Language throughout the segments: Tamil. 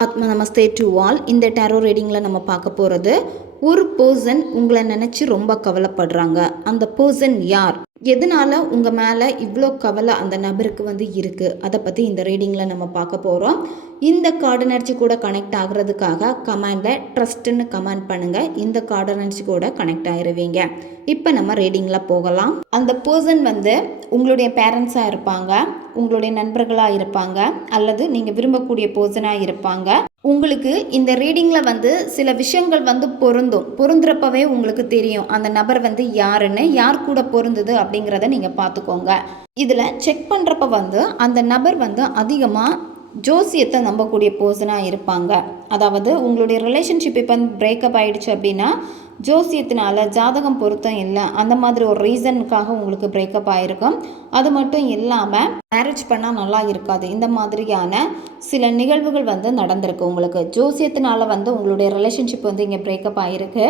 ஆத்மா நமஸ்தே டு ஆல். இந்த டேரோ ரீடிங்கில் நம்ம பார்க்க போகிறது ஒரு பர்சன் உங்களை நினச்சி ரொம்ப கவலைப்படுறாங்க. அந்த பர்சன் யார்? எதனால உங்கள் மேலே இவ்வளோ கவலை அந்த நபருக்கு வந்து இருக்குது அதை பற்றி இந்த ரீடிங்கில் நம்ம பார்க்க போகிறோம் இந்த கார்டனர்ஜி கூட கனெக்ட் ஆகிறதுக்காக கமெண்டில் ட்ரஸ்ட்டுன்னு கமெண்ட் பண்ணுங்கள் இந்த கார்டு கூட கனெக்ட் ஆகிருவீங்க இப்போ நம்ம ரீடிங்கில் போகலாம். அந்த பர்சன் வந்து உங்களுடைய பேரண்ட்ஸாக இருப்பாங்க. உங்களுடைய நண்பர்களாக இருப்பாங்க. அல்லது நீங்கள் விரும்பக்கூடிய பர்சனாக இருப்பாங்க. உங்களுக்கு இந்த ரீடிங்கில் வந்து சில விஷயங்கள் வந்து பொருந்தும். பொருந்துறப்பவே உங்களுக்கு தெரியும். அந்த நபர் வந்து யாருன்னு யார் கூட பொருந்துது அப்படிங்கிறத நீங்கள் பார்த்துக்கோங்க. இதில் செக் பண்ணுறப்ப வந்து அந்த நபர் வந்து அதிகமாக ஜோசியத்தை நம்பக்கூடிய பர்சனாக இருப்பாங்க. அதாவது உங்களுடைய ரிலேஷன்ஷிப் இப்போ பிரேக்கப் ஆகிடுச்சு அப்படின்னா ஜோசியத்தினால ஜாதகம் பொருத்தம் இல்லை அந்த மாதிரி ஒரு ரீசனுக்காக உங்களுக்கு பிரேக்கப் ஆகிருக்கும் அது மட்டும் இல்லாமல் மேரேஜ் பண்ணால் நல்லா இருக்காது. இந்த மாதிரியான சில நிகழ்வுகள் வந்து நடந்திருக்கு உங்களுக்கு. ஜோசியத்தினால வந்து உங்களுடைய ரிலேஷன்ஷிப் வந்து இங்கே பிரேக்கப் ஆகிருக்கு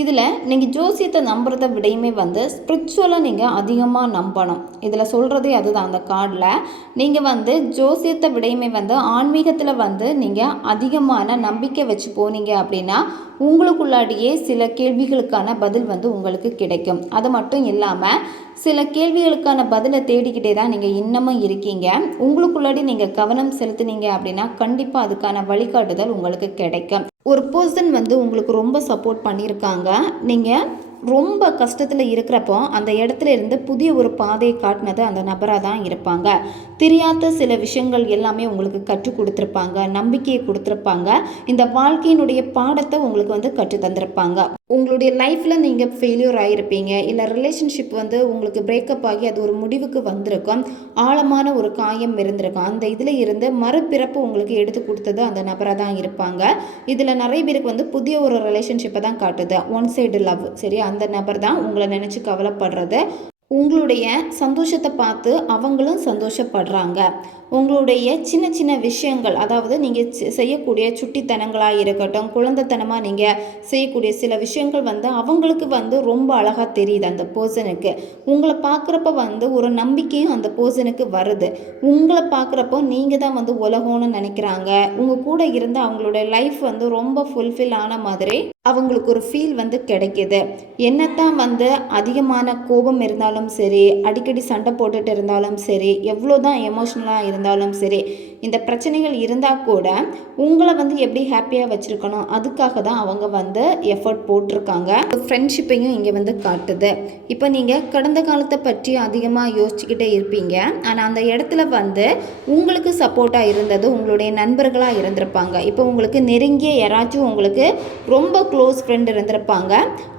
இதில் நீங்கள் ஜோசியத்தை நம்புறத விடையுமே வந்து ஸ்பிரிச்சுவலாக நீங்கள் அதிகமாக நம்பணும். இதில் சொல்கிறதே அதுதான். அந்த கார்டில் நீங்கள் வந்து ஜோசியத்தை விடையுமே வந்து ஆன்மீகத்தில் வந்து நீங்கள் அதிகமான நம்பிக்கை வச்சு போனீங்க அப்படின்னா உங்களுக்குள்ளாடியே சில கேள்விகளுக்கான பதில் வந்து உங்களுக்கு கிடைக்கும். அது மட்டும் இல்லாமல் சில கேள்விகளுக்கான பதிலை தேடிக்கிட்டே தான் நீங்கள் இன்னமும் இருக்கீங்க. உங்களுக்குள்ளாடி நீங்கள் கவனம் செலுத்துனீங்க அப்படின்னா கண்டிப்பாக அதுக்கான வழிகாட்டுதல் உங்களுக்கு கிடைக்கும். ஒரு பர்சன் வந்து உங்களுக்கு ரொம்ப சப்போர்ட் பண்ணியிருக்காங்க. நீங்கள் ரொம்ப கஷ்டத்தில் இருக்கிறப்போ அந்த இடத்துல இருந்து புதிய ஒரு பாதையை காட்டினது அந்த நபராக தான் இருப்பாங்க. தெரியாத சில விஷயங்கள் எல்லாமே உங்களுக்கு கற்றுக் கொடுத்துருப்பாங்க நம்பிக்கையை கொடுத்துருப்பாங்க. இந்த வாழ்க்கையினுடைய பாடத்தை உங்களுக்கு வந்து கற்றுத் தந்திருப்பாங்க. உங்களுடைய லைஃப்பில் நீங்கள் ஃபெயிலியர் ஆகிருப்பீங்க இல்லை ரிலேஷன்ஷிப் வந்து உங்களுக்கு பிரேக்கப் ஆகி அது ஒரு முடிவுக்கு வந்திருக்கும். ஆழமான ஒரு காயம் இருந்திருக்கும். அந்த இதில் இருந்து மறுபிறப்பு உங்களுக்கு எடுத்து கொடுத்தது அந்த நபராக தான் இருப்பாங்க. இதில் நிறைய பேருக்கு வந்து புதிய ஒரு ரிலேஷன்ஷிப்பை தான் காட்டுது. ஒன் சைடு லவ் சரி அந்த நபர் தான் உங்களை நினச்சி கவலைப்படுறது. உங்களுடைய சந்தோஷத்தை பார்த்து அவங்களும் சந்தோஷப்படுறாங்க. உங்களுடைய சின்ன சின்ன விஷயங்கள் அதாவது நீங்கள் செய்யக்கூடிய சுட்டித்தனங்களாக இருக்கட்டும் குழந்தைத்தனமாக நீங்கள் செய்யக்கூடிய சில விஷயங்கள் வந்து அவங்களுக்கு வந்து ரொம்ப அழகாக தெரியுது அந்த பர்சனுக்கு உங்களை பார்க்குறப்ப வந்து ஒரு நம்பிக்கையும் அந்த பர்சனுக்கு வருது. உங்களை பார்க்குறப்போ நீங்கள் தான் வந்து உலகம்னு நினைக்கிறாங்க. உங்கள் கூட இருந்து அவங்களுடைய லைஃப் வந்து ரொம்ப ஃபுல்ஃபில் ஆன மாதிரி அவங்களுக்கு ஒரு ஃபீல் வந்து கிடைக்கிது. என்னத்தான் வந்து அதிகமான கோபம் இருந்தாலும் சரி அடிக்கடி சண்டை போட்டுட்டு இருந்தாலும் சரி எவ்வளோ தான் எமோஷ்னலாக இருந்தாலும் சரி இந்த பிரச்சனைகள் இருந்தால் கூட உங்களை வந்து எப்படி ஹாப்பியாக வச்சுருக்கணும் அதுக்காக தான் அவங்க வந்து எஃபர்ட் போட்டிருக்காங்க. ஃப்ரெண்ட்ஷிப்பையும் இங்கே வந்து காட்டுது. இப்போ நீங்கள் கடந்த காலத்தை பற்றி அதிகமாக யோசிச்சுக்கிட்டே இருப்பீங்க. ஆனால் அந்த இடத்துல வந்து உங்களுக்கு சப்போர்ட்டாக இருந்தது உங்களுடைய நண்பர்களாக இருந்திருப்பாங்க. இப்போ உங்களுக்கு நெருங்கிய யாராச்சும் உங்களுக்கு ரொம்ப க்ளோஸ் ஃப்ரெண்ட் இருந்திருப்பாங்க.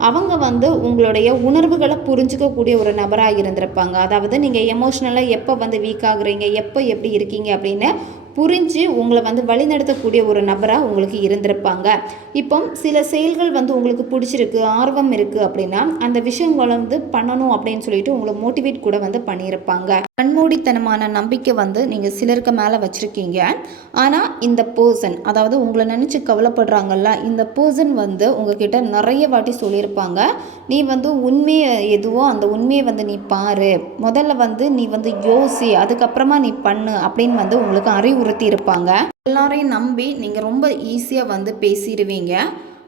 அவங்க வந்து உங்களுடைய உணர்வுகளை புரிஞ்சுக்கக்கூடிய ஒரு நபராக இருந்திருப்பாங்க. அதாவது நீங்கள் எமோஷ்னலாக எப்போ வந்து வீக் ஆகுறீங்க எப்போ எப்படி இருக்கீங்க அப்படின்னு புரிஞ்சு உங்களை வந்து வழிநடத்தக்கூடிய ஒரு நபராக உங்களுக்கு இருந்திருப்பாங்க. இப்போ சில செயல்கள் வந்து உங்களுக்கு பிடிச்சிருக்கு ஆர்வம் இருக்குது அப்படின்னா அந்த விஷயங்களை வந்து பண்ணணும் அப்படின்னு சொல்லிட்டு உங்களை மோட்டிவேட் கூட வந்து பண்ணியிருப்பாங்க. கண்மூடித்தனமான நம்பிக்கை வந்து நீங்கள் சிலருக்கு மேலே வச்சுருக்கீங்க. ஆனால் இந்த பர்சன் அதாவது உங்களை நினச்சி கவலைப்படுறாங்கல்ல இந்த பர்சன் வந்து உங்ககிட்ட நிறைய வாட்டி சொல்லியிருப்பாங்க. நீ வந்து உண்மையை எதுவோ அந்த உண்மையை வந்து நீ பாரு. முதல்ல வந்து நீ வந்து யோசி அதுக்கப்புறமா நீ பண்ணு அப்படின்னு வந்து உங்களுக்கு அறிவுறுத்தி இருப்பாங்க. எல்லாரையும் நம்பி நீங்கள் ரொம்ப ஈஸியாக வந்து பேசிடுவீங்க.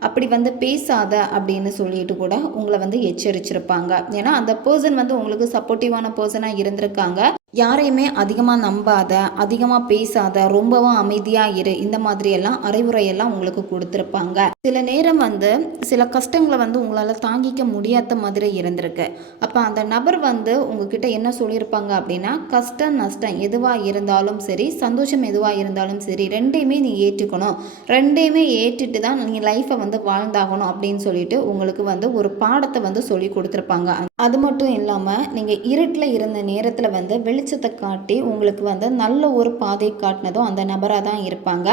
அப்படி வந்து பேசாத அப்படின்னு சொல்லிட்டு கூட உங்களை வந்து எச்சரிச்சிருப்பாங்க. ஏன்னா அந்த பர்சன் வந்து உங்களுக்கு சப்போர்ட்டிவான பர்சனாக இருந்திருக்காங்க. யாரையுமே அதிகமாக நம்பாத அதிகமாக பேசாத ரொம்பவும் அமைதியாக இரு இந்த மாதிரியெல்லாம் அறிவுரையெல்லாம் உங்களுக்கு கொடுத்துருப்பாங்க. சில நேரம் வந்து சில கஷ்டங்களை வந்து உங்களால் தாங்கிக்க முடியாத மாதிரி இருந்திருக்கு. அப்போ அந்த நபர் வந்து உங்ககிட்ட என்ன சொல்லியிருப்பாங்க அப்படின்னா கஷ்டம் நஷ்டம் எதுவாக இருந்தாலும் சரி சந்தோஷம் எதுவாக இருந்தாலும் சரி ரெண்டையுமே நீ ஏற்றுக்கணும். ரெண்டையுமே ஏற்றுட்டு தான் நீ லைஃப்பை வந்து வாழ்ந்தாகணும் அப்படின்னு சொல்லிட்டு உங்களுக்கு வந்து ஒரு பாடத்தை வந்து சொல்லி கொடுத்துருப்பாங்க. அது மட்டும் இல்லாமல் நீங்கள் இருட்டில் இருந்த நேரத்தில் வந்து வெளி வெளிச்சத்தை காட்டி உங்களுக்கு வந்து நல்ல ஒரு பாதை காட்டினதும் அந்த நபராக தான் இருப்பாங்க.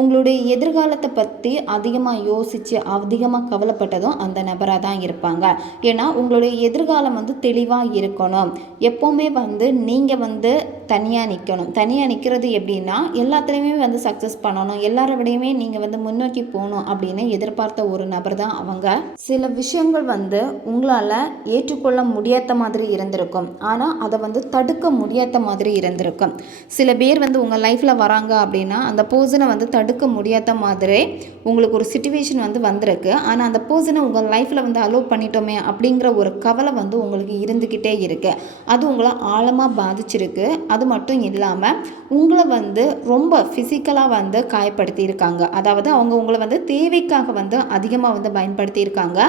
உங்களுடைய எதிர்காலத்தை பற்றி அதிகமாக யோசித்து அதிகமாக கவலைப்பட்டதும் அந்த நபராக தான் இருப்பாங்க. ஏன்னா உங்களுடைய எதிர்காலம் வந்து தெளிவாக இருக்கணும். எப்போவுமே வந்து நீங்கள் வந்து தனியாக நிற்கணும் தனியாக நிற்கிறது எப்படின்னா எல்லாத்துலேயுமே வந்து சக்ஸஸ் பண்ணணும். எல்லாரோடையுமே நீங்கள் வந்து முன்னோக்கி போகணும் அப்படின்னு எதிர்பார்த்த ஒரு நபர் தான் அவங்க. சில விஷயங்கள் வந்து உங்களால் ஏற்றுக்கொள்ள முடியாத மாதிரி இருந்திருக்கும். ஆனால் அதை வந்து தடுக்க முடியாத மாதிரி இருந்திருக்கும். சில பேர் வந்து உங்கள் லைஃப்பில் வராங்க அப்படின்னா அந்த பர்சனை வந்து தடுக்க முடியாத மாதிரி உங்களுக்கு ஒரு சுச்சுவேஷன் வந்து வந்திருக்கு. ஆனால் அந்த பர்சனை உங்கள் லைஃப்பில் வந்து அலோவ் பண்ணிட்டோமே அப்படிங்கிற ஒரு கவலை வந்து உங்களுக்கு இருந்துக்கிட்டே இருக்குது அது உங்களை ஆழமாக பாதிச்சிருக்கு. அது மட்டும் இல்லாமல் உங்களை வந்து ரொம்ப ஃபிசிக்கலாக வந்து காயப்படுத்தியிருக்காங்க. அதாவது அவங்க உங்களை வந்து தேவைக்காக வந்து அதிகமாக வந்து பயன்படுத்தியிருக்காங்க.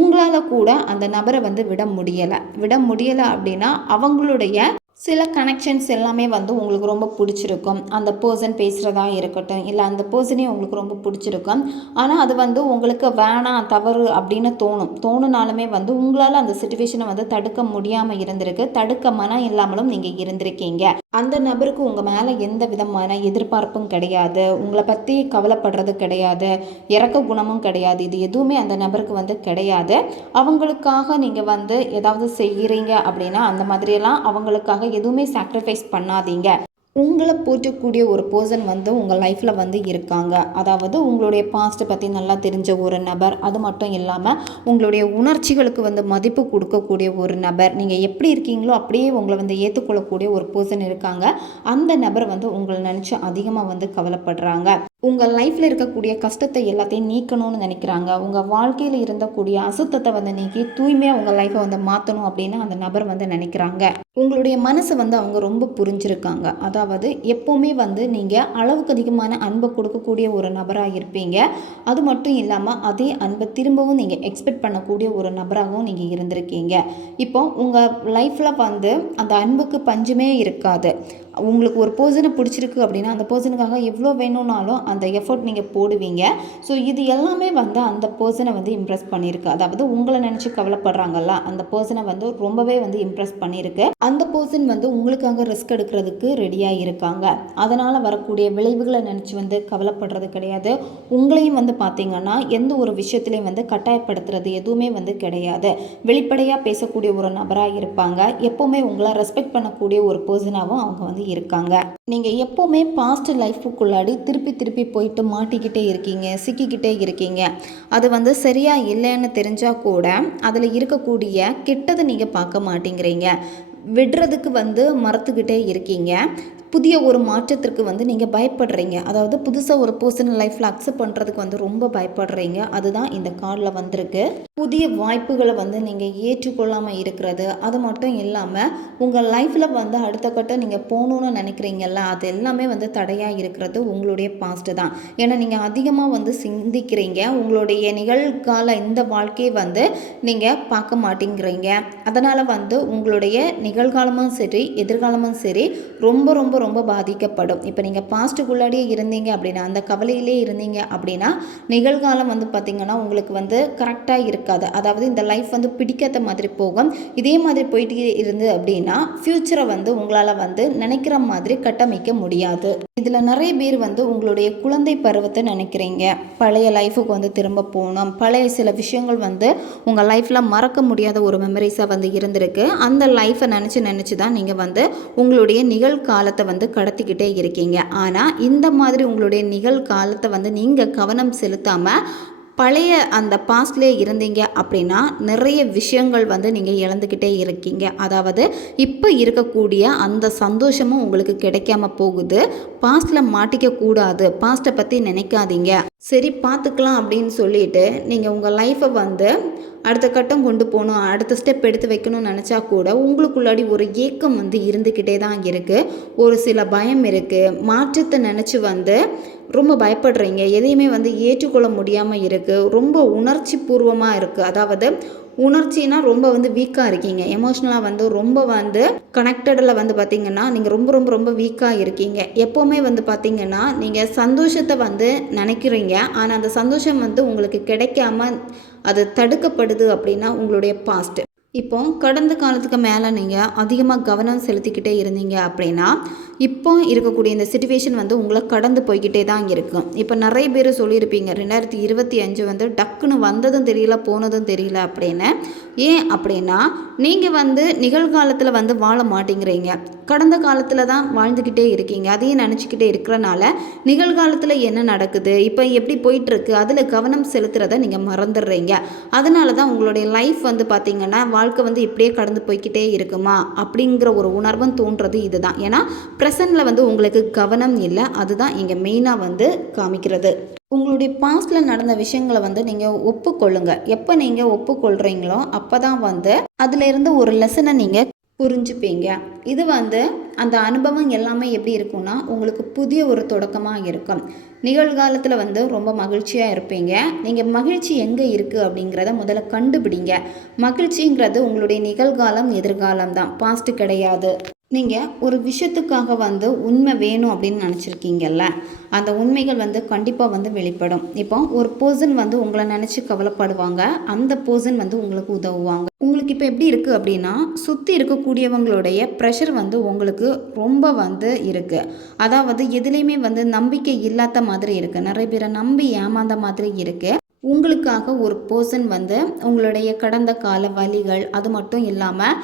உங்களால் கூட அந்த நபரை வந்து விட முடியலை. விட முடியலை அப்படின்னா அவங்களுடைய சில கனெக்ஷன்ஸ் எல்லாமே வந்து உங்களுக்கு ரொம்ப பிடிச்சிருக்கும். அந்த பர்சன் பேசுகிறதா இருக்கட்டும் இல்லை அந்த பர்சனே உங்களுக்கு ரொம்ப பிடிச்சிருக்கும். ஆனால் அது வந்து உங்களுக்கு வேணாம் தவறு அப்படின்னு தோணும். தோணுனாலுமே வந்து உங்களால் அந்த சுச்சுவேஷனை வந்து தடுக்க முடியாமல் இருந்திருக்கு. தடுக்க மனம் இல்லாமலும் நீங்கள் இருந்திருக்கீங்க. அந்த நபருக்கு உங்கள் மேலே எந்த விதமான எதிர்பார்ப்பும் கிடையாது. உங்களை பற்றி கவலைப்படுறது கிடையாது. இறக்க குணமும் கிடையாது. இது எதுவுமே அந்த நபருக்கு வந்து கிடையாது. அவங்களுக்காக நீங்கள் வந்து ஏதாவது செய்கிறீங்க அப்படின்னா அந்த மாதிரியெல்லாம் அவங்களுக்காக எதுவுமே சாக்ரிஃபைஸ் பண்ணாதீங்க. உங்களை போற்றக்கூடிய ஒரு பர்சன் வந்து உங்கள் லைஃப்பில் வந்து இருக்காங்க. அதாவது உங்களுடைய பாஸ்ட்டை பற்றி நல்லா தெரிஞ்ச ஒரு நபர் அது மட்டும் இல்லாமல் உங்களுடைய உணர்ச்சிகளுக்கு வந்து மதிப்பு கொடுக்கக்கூடிய ஒரு நபர் நீங்கள் எப்படி இருக்கீங்களோ அப்படியே உங்களை வந்து ஏற்றுக்கொள்ளக்கூடிய ஒரு பர்சன் இருக்காங்க. அந்த நபர் வந்து உங்களை நினச்சி அதிகமாக வந்து கவலைப்படுறாங்க. உங்கள் லைஃப்பில் இருக்கக்கூடிய கஷ்டத்தை எல்லாத்தையும் நீக்கணும்னு நினைக்கிறாங்க. உங்கள் வாழ்க்கையில் இருந்தக்கூடிய அசுத்தத்தை வந்து நீக்கி தூய்மையாக உங்கள் லைஃப்பை வந்து மாற்றணும் அப்படின்னு அந்த நபர் வந்து நினைக்கிறாங்க. உங்களுடைய மனசை வந்து அவங்க ரொம்ப புரிஞ்சிருக்காங்க. அதாவது எப்போவுமே வந்து நீங்கள் அளவுக்கு அதிகமான அன்பை கொடுக்கக்கூடிய ஒரு நபராக இருப்பீங்க. அது மட்டும் இல்லாமல் அதே அன்பை திரும்பவும் நீங்கள் எக்ஸ்பெக்ட் பண்ணக்கூடிய ஒரு நபராகவும் நீங்கள் இருந்திருக்கீங்க. இப்போ உங்கள் லைஃப்பில் வந்து அந்த அன்புக்கு பஞ்சமே இருக்காது. உங்களுக்கு ஒரு பர்சனை பிடிச்சிருக்கு அப்படின்னா அந்த பர்சனுக்காக எவ்வளோ வேணும்னாலும் அந்த எஃபர்ட் நீங்கள் போடுவீங்க. ஸோ இது எல்லாமே வந்து அந்த பர்சனை வந்து இம்ப்ரெஸ் பண்ணியிருக்கு. அதாவது உங்களை நினச்சி கவலைப்படுறாங்கல்ல அந்த பர்சனை வந்து ரொம்பவே வந்து இம்ப்ரெஸ் பண்ணியிருக்கு. அந்த பர்சன் வந்து உங்களுக்காக ரிஸ்க் எடுக்கிறதுக்கு ரெடியாக இருக்காங்க. அதனால் வரக்கூடிய விளைவுகளை நினச்சி வந்து கவலைப்படுறது கிடையாது. உங்களையும் வந்து பார்த்தீங்கன்னா எந்த ஒரு விஷயத்துலையும் வந்து கட்டாயப்படுத்துறது எதுவுமே வந்து கிடையாது. வெளிப்படையாக பேசக்கூடிய ஒரு நபராக இருப்பாங்க. எப்போவுமே உங்களை ரெஸ்பெக்ட் பண்ணக்கூடிய ஒரு பர்சனாகவும் அவங்க வந்து இருக்காங்க. நீங்கள் எப்போவுமே பாஸ்ட் லைஃபுக்குள்ளாடி திருப்பி திருப்பி போயிட்டு மாட்டிக்கிட்டே இருக்கீங்க சிக்கிக்கிட்டே இருக்கீங்க. அது வந்து சரியாக இல்லைன்னு தெரிஞ்சால் கூட அதில் இருக்கக்கூடிய கெட்டதை நீங்கள் பார்க்க மாட்டேங்கிறீங்க. விடுறதுக்கு வந்து மறத்துக்கிட்டே இருக்கீங்க. புதிய ஒரு மாற்றத்திற்கு வந்து நீங்கள் பயப்படுறீங்க. அதாவது புதுசாக ஒரு பர்சனல் லைஃப்பில் அக்செப்ட் பண்ணுறதுக்கு வந்து ரொம்ப பயப்படுறீங்க. அதுதான் இந்த கார்டில் வந்திருக்கு. புதிய வாய்ப்புகளை வந்து நீங்கள் ஏற்றுக்கொள்ளாமல் இருக்கிறது. அது மட்டும் இல்லாமல் உங்கள் லைஃப்பில் வந்து அடுத்த கட்டம் நீங்கள் போகணுன்னு நினைக்கிறீங்கல்ல அது எல்லாமே வந்து தடையாக இருக்கிறது உங்களுடைய பாஸ்ட்டு தான். ஏன்னா நீங்கள் அதிகமாக வந்து சிந்திக்கிறீங்க. உங்களுடைய நிகழ்கால இந்த வாழ்க்கையை வந்து நீங்கள் பார்க்க மாட்டேங்கிறீங்க. அதனால் வந்து உங்களுடைய நிகழ்காலமும் சரி எதிர்காலமும் சரி ரொம்ப ரொம்ப ரொம்ப பாதிக்கப்படும். இப்போ நீங்கள் பாஸ்ட்டுக்குள்ளாடியே இருந்தீங்க அப்படின்னா அந்த கவலையிலே இருந்தீங்க அப்படின்னா நிகழ்காலம் வந்து பார்த்திங்கன்னா உங்களுக்கு வந்து கரெக்டாக இருக்காது. அதாவது இந்த லைஃப் வந்து பிடிக்காத மாதிரி போகும். இதே மாதிரி போயிட்டு இருந்து அப்படின்னா ஃப்யூச்சரை வந்து உங்களால் வந்து நினைக்கிற மாதிரி கட்டமைக்க முடியாது. இதில் நிறைய பேர் வந்து உங்களுடைய குழந்தை பருவத்தை நினைக்கிறீங்க. பழைய லைஃபுக்கு வந்து திரும்ப போகணும். பழைய சில விஷயங்கள் வந்து உங்கள் லைஃப்பில் மறக்க முடியாத ஒரு மெமரிஸாக வந்து இருந்திருக்கு. அந்த லைஃப்பை நினச்சி நினச்சி தான் நீங்கள் வந்து உங்களுடைய நிகழ்காலத்தை வந்து கடத்திக்கிட்டே இருக்கீங்க. ஆனால் இந்த மாதிரி உங்களுடைய நிகழ்காலத்தை வந்து நீங்கள் கவனம் செலுத்தாமல் பழைய அந்த பாஸ்ட்லேயே இருந்தீங்க அப்படின்னா நிறைய விஷயங்கள் வந்து நீங்கள் இழந்துக்கிட்டே இருக்கீங்க. அதாவது இப்போ இருக்கக்கூடிய அந்த சந்தோஷமும் உங்களுக்கு கிடைக்காம போகுது. பாஸ்டில் மாட்டிக்க கூடாது. பாஸ்ட்டை பற்றி நினைக்காதீங்க. சரி பார்த்துக்கலாம் அப்படின்னு சொல்லிட்டு நீங்கள் உங்கள் லைஃப்பை வந்து அடுத்த கட்டம் கொண்டு போகணும் அடுத்த ஸ்டெப் எடுத்து வைக்கணும்னு நினச்சா கூட உங்களுக்குள்ளாடி ஒரு ஏக்கம் வந்து இருந்துக்கிட்டே தான் இருக்குது ஒரு சில பயம் இருக்குது மாற்றத்தை நினச்சி வந்து ரொம்ப பயப்படுறீங்க. எதையுமே வந்து ஏற்றுக்கொள்ள முடியாமல் இருக்குது ரொம்ப உணர்ச்சி பூர்வமாக இருக்குது அதாவது உணர்ச்சினா ரொம்ப வந்து வீக்காக இருக்கீங்க. எமோஷ்னலாக வந்து ரொம்ப வந்து கனெக்டடில் வந்து பார்த்திங்கன்னா நீங்கள் ரொம்ப ரொம்ப ரொம்ப வீக்காக இருக்கீங்க. எப்போவுமே வந்து பார்த்திங்கன்னா நீங்கள் சந்தோஷத்தை வந்து நினைக்கிறீங்க. ஆனால் அந்த சந்தோஷம் வந்து உங்களுக்கு கிடைக்காம அது தடுக்கப்படுது அப்படின்னா உங்களுடைய பாஸ்ட்டு இப்போ கடந்த காலத்துக்கு மேலே நீங்கள் அதிகமாக கவனம் செலுத்திக்கிட்டே இருந்தீங்க அப்படின்னா இப்போ இருக்கக்கூடிய இந்த சுச்சுவேஷன் வந்து உங்களை கடந்து போய்கிட்டே தான் இருக்கும் இப்போ நிறைய பேர் சொல்லியிருப்பீங்க ரெண்டாயிரத்தி இருபத்தி அஞ்சு வந்து டக்குன்னு வந்ததும் தெரியல போனதும் தெரியல அப்படின்னு. ஏன் அப்படின்னா நீங்கள் வந்து நிகழ்காலத்தில் வந்து வாழ மாட்டேங்கிறீங்க. கடந்த காலத்தில் தான் வாழ்ந்துக்கிட்டே இருக்கீங்க. அதையும் நினச்சிக்கிட்டே இருக்கிறனால நிகழ்காலத்தில் என்ன நடக்குது? இப்போ எப்படி போயிட்டுருக்கு அதில் கவனம் செலுத்துறத நீங்கள் மறந்துடுறீங்க. அதனால தான் உங்களுடைய லைஃப் வந்து பார்த்திங்கன்னா வாழ்க்கை வந்து இப்படியே கடந்து போய்கிட்டே இருக்குமா? அப்படிங்கிற ஒரு உணர்வும் தோன்றது இதுதான். ஏன்னா ப்ரெசண்டில் வந்து உங்களுக்கு கவனம் இல்லை. அதுதான் இங்கே மெயினாக வந்து காமிக்கிறது. உங்களுடைய பாஸ்டில் நடந்த விஷயங்களை வந்து நீங்கள் ஒப்புக்கொள்ளுங்க. எப்போ நீங்கள் ஒப்புக்கொள்கிறீங்களோ அப்போ தான் வந்து அதிலிருந்து ஒரு லெசனை நீங்கள் புரிஞ்சுப்பீங்க. இது வந்து அந்த அனுபவம் எல்லாமே எப்படி இருக்கும்னா உங்களுக்கு புதிய ஒரு தொடக்கமாக இருக்கும். நிகழ்காலத்தில் வந்து ரொம்ப மகிழ்ச்சியாக இருப்பீங்க. நீங்கள் மகிழ்ச்சி எங்கே இருக்குது அப்படிங்கிறத முதல்ல கண்டுபிடிங்க. மகிழ்ச்சிங்கிறது உங்களுடைய நிகழ்காலம் எதிர்காலம் தான். பாஸ்ட்டு கிடையாது. நீங்கள் ஒரு விஷயத்துக்காக வந்து உண்மை வேணும் அப்படின்னு நினச்சிருக்கீங்கல்ல? அந்த உண்மைகள் வந்து கண்டிப்பாக வந்து வெளிப்படும். இப்போ ஒரு பர்சன் வந்து உங்களை நினச்சி கவலைப்படுவாங்க. அந்த பர்சன் வந்து உங்களுக்கு உதவுவாங்க. உங்களுக்கு இப்போ எப்படி இருக்குது அப்படின்னா சுற்றி இருக்கக்கூடியவங்களுடைய ப்ரெஷர் வந்து உங்களுக்கு ரொம்ப வந்து இருக்குது அதாவது எதுலேயுமே வந்து நம்பிக்கை இல்லாத மாதிரி இருக்குது நிறைய பேரை நம்பி ஏமாந்த மாதிரி இருக்குது உங்களுக்காக ஒரு பர்சன் வந்து உங்களுடைய கடந்த கால வழிகள் அது மட்டும் இல்லாமல்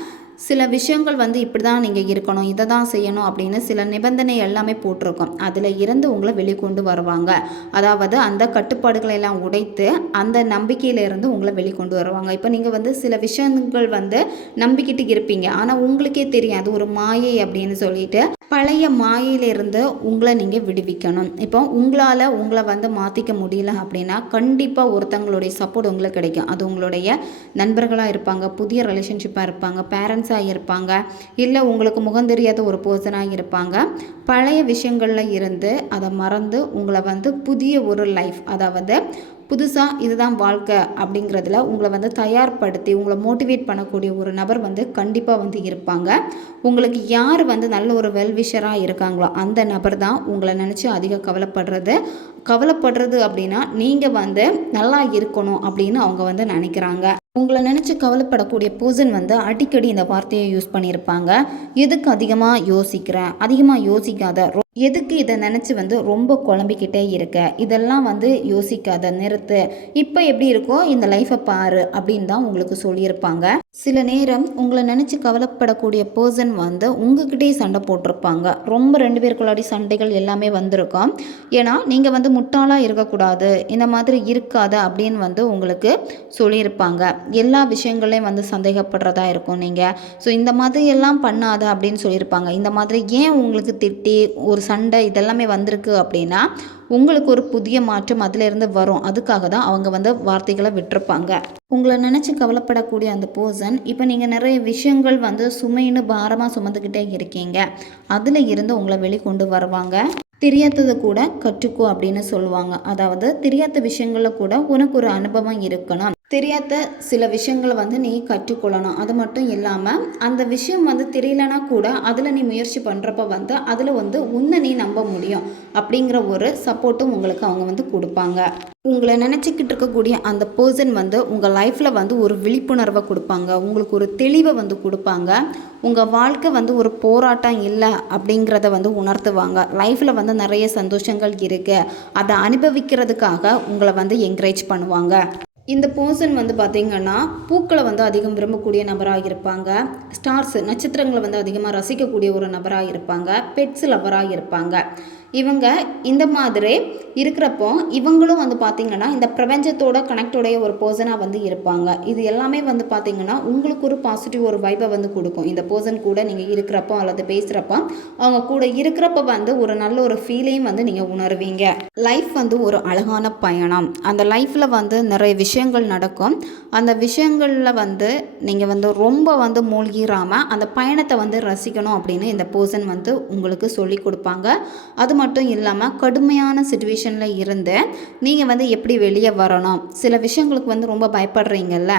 சில விஷயங்கள் வந்து இப்படி தான் நீங்கள் இருக்கணும் இதை தான் செய்யணும் அப்படின்னு சில நிபந்தனை எல்லாமே போட்டிருக்கோம். அதில் இருந்து உங்களை வெளிக்கொண்டு வருவாங்க. அதாவது அந்த கட்டுப்பாடுகளை எல்லாம் உடைத்து அந்த நம்பிக்கையிலேருந்து உங்களை வெளிக்கொண்டு வருவாங்க. இப்போ நீங்கள் வந்து சில விஷயங்கள் வந்து நம்பிக்கிட்டு இருப்பீங்க. ஆனால் உங்களுக்கே தெரியும் அது ஒரு மாயை அப்படின்னு சொல்லிட்டு பழைய மாயிலிருந்து உங்களை நீங்கள் விடுவிக்கணும். இப்போ உங்களால் உங்களை வந்து மாற்றிக்க முடியல அப்படின்னா கண்டிப்பாக ஒருத்தங்களுடைய சப்போர்ட் உங்களுக்கு கிடைக்கும். அது உங்களுடைய நண்பர்களாக இருப்பாங்க புதிய ரிலேஷன்ஷிப்பாக இருப்பாங்க பேரண்ட்ஸ் பேரண்ட்ஸாக இருப்பாங்க இல்லை உங்களுக்கு முகம் தெரியாத ஒரு பர்சனாக இருப்பாங்க. பழைய விஷயங்களில் இருந்து அதை மறந்து உங்களை வந்து புதிய ஒரு லைஃப் அதாவது புதுசாக இதுதான் வாழ்க்கை அப்படிங்கிறதுல உங்களை வந்து தயார்படுத்தி உங்களை மோட்டிவேட் பண்ணக்கூடிய ஒரு நபர் வந்து கண்டிப்பாக வந்து இருப்பாங்க. உங்களுக்கு யார் வந்து நல்ல ஒரு வெல்விஷராக இருக்காங்களோ அந்த நபர் தான் உங்களை நினச்சி அதிக கவலைப்படுறது. கவலைப்படுறது அப்படின்னா நீங்கள் வந்து நல்லா இருக்கணும் அப்படின்னு அவங்க வந்து நினைக்கிறாங்க. உங்களை நினச்சி கவலைப்படக்கூடிய பர்சன் வந்து அடிக்கடி இந்த வார்த்தையை யூஸ் பண்ணியிருப்பாங்க. எதுக்கு அதிகமாக யோசிக்கிறேன்? அதிகமாக யோசிக்காத எதுக்கு இதை நினச்சி வந்து ரொம்ப குழம்பிக்கிட்டே இருக்க? இதெல்லாம் வந்து யோசிக்காத நிறுத்து. இப்போ எப்படி இருக்கோ இந்த லைஃப்பை பாரு அப்படின்னு தான் உங்களுக்கு சொல்லியிருப்பாங்க. சில நேரம் உங்களை நினச்சி கவலைப்படக்கூடிய பர்சன் வந்து உங்ககிட்டயே சண்டை போட்டிருப்பாங்க. ரொம்ப ரெண்டு பேருக்குள்ளாடி சண்டைகள் எல்லாமே வந்திருக்கும். ஏன்னா நீங்கள் வந்து முட்டாளாக இருக்கக்கூடாது. இந்த மாதிரி இருக்காத அப்படின்னு வந்து உங்களுக்கு சொல்லியிருப்பாங்க. எல்லா விஷயங்களையும் வந்து சந்தேகப்படுறதா இருக்கும் நீங்கள் ஸோ இந்த மாதிரி எல்லாம் பண்ணாத அப்படின்னு சொல்லியிருப்பாங்க. இந்த மாதிரி ஏன் உங்களுக்கு திட்டி ஒரு சண்டை இதெல்லாமே வந்திருக்கு அப்படின்னா உங்களுக்கு ஒரு புதிய மாற்றம் அதிலிருந்து வரும். அதுக்காக தான் அவங்க வந்து வார்த்தைகளை விட்டுருப்பாங்க. உங்களை நினச்சி கவலைப்படக்கூடிய அந்த பர்சன் இப்போ நீங்கள் நிறைய விஷயங்கள் வந்து சுமைன்னு பாரமாக சுமந்துக்கிட்டே இருக்கீங்க. அதில் இருந்து உங்களை வெளிக்கொண்டு வருவாங்க. தெரியாததை கூட கற்றுக்கோ அப்படின்னு சொல்லுவாங்க. அதாவது தெரியாத விஷயங்களில் கூட உனக்கு ஒரு அனுபவம் இருக்கணும். தெரியாத சில விஷயங்களை வந்து நீ கற்றுக்கொள்ளணும். அது மட்டும் இல்லாமல் அந்த விஷயம் வந்து தெரியலனா கூட அதில் நீ முயற்சி பண்ணுறப்ப வந்து அதில் வந்து உன்னை நீ நம்ப முடியும் அப்படிங்கிற ஒரு சப்போர்ட்டும் உங்களுக்கு அவங்க வந்து கொடுப்பாங்க. உங்களை நினச்சிக்கிட்டு இருக்கக்கூடிய அந்த பர்சன் வந்து உங்கள் லைஃப்பில் வந்து ஒரு விழிப்புணர்வை கொடுப்பாங்க. உங்களுக்கு ஒரு தெளிவை வந்து கொடுப்பாங்க. உங்கள் வாழ்க்கை வந்து ஒரு போராட்டம் இல்லை அப்படிங்கிறத வந்து உணர்த்துவாங்க. லைஃப்பில் வந்து நிறைய சந்தோஷங்கள் இருக்குது அதை அனுபவிக்கிறதுக்காக உங்களை வந்து என்கரேஜ் பண்ணுவாங்க. இந்த பர்சன் வந்து பார்த்திங்கன்னா பூக்களை வந்து அதிகம் விரும்பக்கூடிய நபராக இருப்பாங்க. ஸ்டார்ஸ் நட்சத்திரங்களை வந்து அதிகமாக ரசிக்கக்கூடிய ஒரு நபராக இருப்பாங்க. பெட்ஸ் லவராக இருப்பாங்க. இவங்க இந்த மாதிரி இருக்கிறப்போ இவங்களும் வந்து பார்த்திங்கன்னா இந்த பிரபஞ்சத்தோட கனெக்டோடைய ஒரு பர்சனாக வந்து இருப்பாங்க. இது எல்லாமே வந்து பார்த்திங்கன்னா உங்களுக்கு ஒரு பாசிட்டிவ் ஒரு வைப்பை வந்து கொடுக்கும். இந்த பர்சன் கூட நீங்கள் இருக்கிறப்போ அல்லது பேசுகிறப்போ அவங்க கூட இருக்கிறப்ப வந்து ஒரு நல்ல ஒரு ஃபீலையும் வந்து நீங்கள் உணர்வீங்க. லைஃப் வந்து ஒரு அழகான பயணம். அந்த லைஃப்பில் வந்து நிறைய விஷயங்கள் நடக்கும். அந்த விஷயங்களில் வந்து நீங்கள் வந்து ரொம்ப வந்து மூழ்கிராமல் அந்த பயணத்தை வந்து ரசிக்கணும் அப்படின்னு இந்த பர்சன் வந்து உங்களுக்கு சொல்லி கொடுப்பாங்க. அது மட்டும் இல்லாமல் கடுமையான சுச்சுவேஷனில் இருந்து நீங்கள் வந்து எப்படி வெளியே வரணும்? சில விஷயங்களுக்கு வந்து ரொம்ப பயப்படுறீங்கல்ல.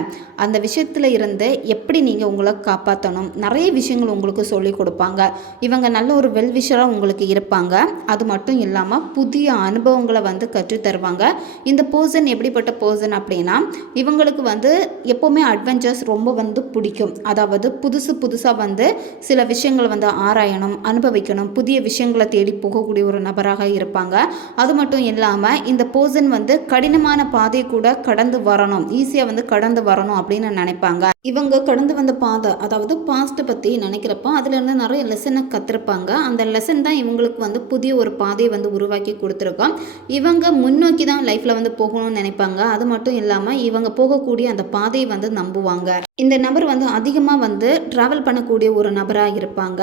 அந்த விஷயத்தில் இருந்து எப்படி நீங்கள் உங்களை காப்பாற்றணும் நிறைய விஷயங்கள் உங்களுக்கு சொல்லி கொடுப்பாங்க. இவங்க நல்ல ஒரு வெல்விஷராக உங்களுக்கு இருப்பாங்க. அது மட்டும் இல்லாமல் புதிய அனுபவங்களை வந்து கற்றுத்தருவாங்க இந்த போர்சன் எப்படிப்பட்ட போர்சன் அப்படின்னா இவங்களுக்கு வந்து எப்போவுமே அட்வென்ச்சர்ஸ் ரொம்ப வந்து பிடிக்கும். அதாவது புதுசு புதுசாக வந்து சில விஷயங்களை வந்து ஆராயணும் அனுபவிக்கணும் புதிய விஷயங்களை தேடி போகக்கூடிய ஒரு நபராக இருப்பாங்க. அது மட்டும் இல்லாமல் இந்த பர்சன் வந்து கடினமான பாதை கூட கடந்து வரணும். ஈஸியாக வந்து கடந்து வரணும் அப்படின்னு நினைப்பாங்க. இவங்க கடந்து வந்த பாதை அதாவது பாஸ்ட்டை பற்றி நினைக்கிறப்போ அதுலேருந்து நிறைய லெசனை கற்றுருப்பாங்க அந்த லெசன் தான் இவங்களுக்கு வந்து புதிய ஒரு பாதையை வந்து உருவாக்கி கொடுத்துருக்கோம் இவங்க முன்னோக்கி தான் லைஃப்பில் வந்து போகணும்னு நினைப்பாங்க. அது மட்டும் இல்லாமல் இவங்க போகக்கூடிய அந்த பாதையை வந்து நம்புவாங்க. இந்த நபர் வந்து அதிகமாக வந்து ட்ராவல் பண்ணக்கூடிய ஒரு நபராக இருப்பாங்க.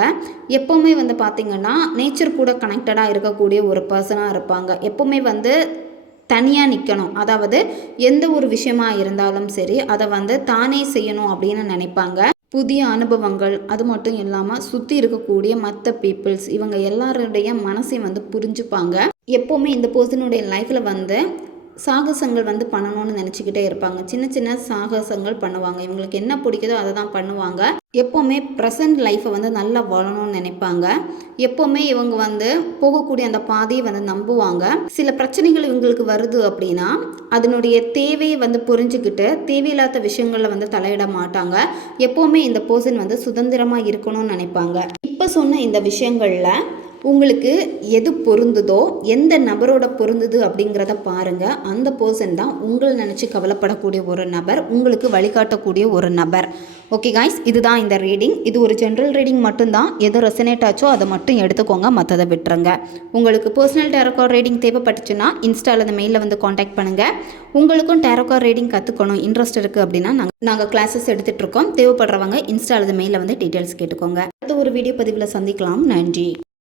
எப்போவுமே வந்து பார்த்திங்கன்னா நேச்சர் கூட கனெக்டடாக இருக்கக்கூடிய ஒரு பர்சனாக இருப்பாங்க. எப்போவுமே வந்து தனியாக நிற்கணும் அதாவது எந்த ஒரு விஷயமா இருந்தாலும் சரி அதை வந்து தானே செய்யணும் அப்படின்னு நினைப்பாங்க. புதிய அனுபவங்கள் அது மட்டும் இல்லாமல் சுற்றி இருக்கக்கூடிய மற்ற பீப்புள்ஸ் இவங்க எல்லாருடைய மனசையும் வந்து புரிஞ்சுப்பாங்க. எப்போவுமே இந்த பர்சனுடைய லைஃப்பில் வந்து சாகசங்கள் வந்து பண்ணணும்னு நினச்சிக்கிட்டே இருப்பாங்க. சின்ன சின்ன சாகசங்கள் பண்ணுவாங்க. இவங்களுக்கு என்ன பிடிக்குதோ அதை தான் பண்ணுவாங்க. எப்போவுமே ப்ரெசன்ட் லைஃப்பை வந்து நல்லா வாழணும்னு நினைப்பாங்க. எப்போவுமே இவங்க வந்து போகக்கூடிய அந்த பாதையை வந்து நம்புவாங்க. சில பிரச்சனைகள் இவங்களுக்கு வருது அப்படின்னா அதனுடைய தேவையை வந்து புரிஞ்சுக்கிட்டு தேவையில்லாத விஷயங்களில் வந்து தலையிட மாட்டாங்க. எப்போவுமே இந்த பர்சன் வந்து சுதந்திரமாக இருக்கணும்னு நினைப்பாங்க. இப்போ சொன்ன இந்த விஷயங்களில் உங்களுக்கு எது பொருந்துதோ எந்த நபரோட பொருந்துது அப்படிங்கிறத பாருங்கள் அந்த பர்சன் தான் உங்களை நினச்சி கவலைப்படக்கூடிய ஒரு நபர் உங்களுக்கு வழிகாட்டக்கூடிய ஒரு நபர். ஓகே காய்ஸ் இதுதான் இந்த ரீடிங் இது ஒரு ஜென்ரல் ரீடிங் மட்டும்தான். எது ரெசனேட் ஆச்சோ அதை மட்டும் எடுத்துக்கோங்க மற்றதை விட்டுருங்க. உங்களுக்கு பர்சனல் டேரக்கார் ரீடிங் தேவைப்பட்டுச்சுன்னா இன்ஸ்டாவில் அந்த மெயிலில் வந்து காண்டாக்ட் பண்ணுங்கள் உங்களுக்கும் டேரக்கார் ரீடிங் கற்றுக்கணும் இன்ட்ரெஸ்ட் இருக்குது அப்படின்னா நாங்கள் நாங்கள் கிளாஸஸ் எடுத்துகிட்ருக்கோம் தேவைப்படுறவங்க இன்ஸ்டாவில் அந்த மெயிலில் வந்து டீட்டெயில்ஸ் கேட்டுக்கோங்க. அடுத்த ஒரு வீடியோ பதிவில் சந்திக்கலாம். நன்றி.